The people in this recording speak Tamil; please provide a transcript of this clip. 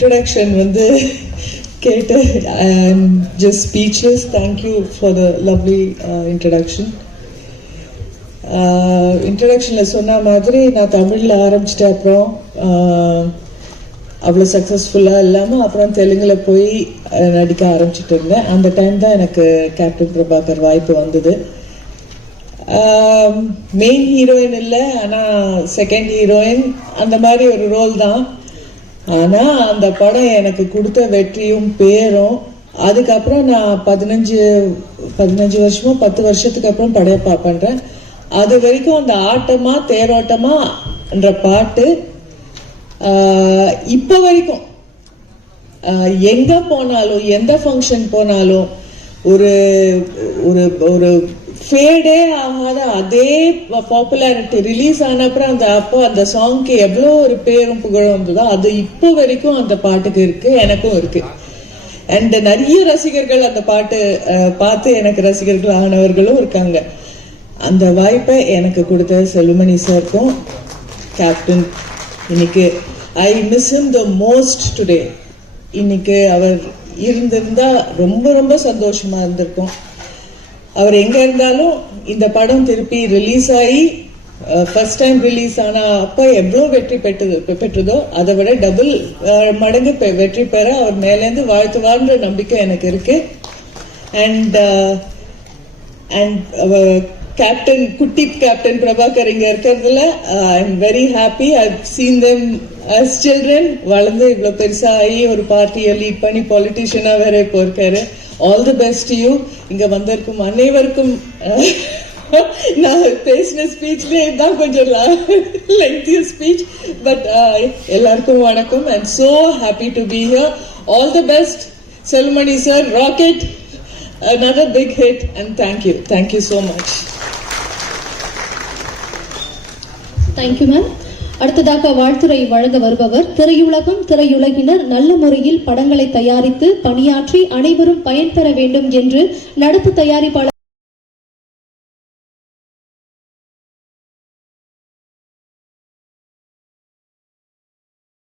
இன்ட்ரோடக்ஷன் வந்து கேட்டு I am just speechless. Thank you for the lovely introduction. இன்ட்ரடக்ஷனில் சொன்ன மாதிரி நான் தமிழில் ஆரம்பிச்சிட்டேன். அப்புறம் அவ்வளோ சக்ஸஸ்ஃபுல்லாக இல்லாமல் அப்புறம் தெலுங்கில் போய் நடிக்க ஆரம்பிச்சிட்டு இருந்தேன். அந்த டைம் தான் எனக்கு கேப்டன் பிரபாகர் வாய்ப்பு வந்தது. மெயின் ஹீரோயின் இல்லை, ஆனால் செகண்ட் ஹீரோயின் அந்த மாதிரி ஒரு ரோல் தான். ஆனால் அந்த படம் எனக்கு கொடுத்த வெற்றியும் பேரும், அதுக்கப்புறம் நான் 15 வருஷமோ 10 வருஷத்துக்கு அப்புறம் படையப்பா பண்ணுறேன். அது வரைக்கும் அந்த ஆட்டமா தேரோட்டமான்ற பாட்டு இப்போ வரைக்கும் எங்க போனாலும் எந்த ஃபங்க்ஷன் போனாலும் ஒரு ஒரு ஒரு ஃபேடே ஆகாத அதே பாப்புலாரிட்டி. ரிலீஸ் ஆன அப்புறம் அந்த சாங்க்கு எவ்வளோ ஒரு பேரும் புகழும் வந்ததோ அது இப்போ வரைக்கும் அந்த பாட்டுக்கு இருக்கு, எனக்கும் இருக்கு. அண்ட் நிறைய ரசிகர்கள் அந்த பாட்டு பார்த்து எனக்கு ரசிகர்கள் ஆனவர்களும் இருக்காங்க. அந்த வாய்ப்பை எனக்கு கொடுத்த செல்வமணி சாருக்கும் கேப்டன் இன்னைக்கு I miss him the most today. இன்னைக்கு அவர் இருந்திருந்தா ரொம்ப ரொம்ப சந்தோஷமா இருந்திருக்கும். அவர் எங்க இருந்தாலும் இந்த படம் திருப்பி ரிலீஸ் ஆகி ஃபர்ஸ்ட் டைம் ரிலீஸ் ஆன அப்போ எவ்வளோ வெற்றி பெற்றதோ அதை விட டபுள் மடங்கு வெற்றி பெற அவர் மேலேருந்து வாழ்த்துவார்ன்ற நம்பிக்கை எனக்கு இருக்கு. அண்ட் கேப்டன் குட்டி கேப்டன் பிரபாகர் இங்க இருக்கிறதுல I am very happy. I seen them as children. வளர்ந்து இவ்வளோ பெருசா ஆகி ஒரு பார்ட்டியை லீட் பண்ணி பாலிட்டிஷியனா வேற இப்போ இருக்காரு. All the best you. இங்க வந்திருக்கும் அனைவருக்கும் நான் பேசின ஸ்பீச்லேயே தான் கொஞ்சம் லெங்க்தியர் ஸ்பீச், பட் எல்லாருக்கும் வணக்கம். I am so happy to be here. All the best, Selvamani sir. Rocket, another big hit, and thank you so much. Thank you ma'am. அடுத்ததாக வாழ்த்துரை வழங்க வருபவர் திரையுலகம் திரையுலகினர் நல்ல முறையில் படங்களை தயாரித்து பணியாற்றி அனைவரும் பயன்பெற வேண்டும் என்று நடப்பு தயாரிப்பாளர்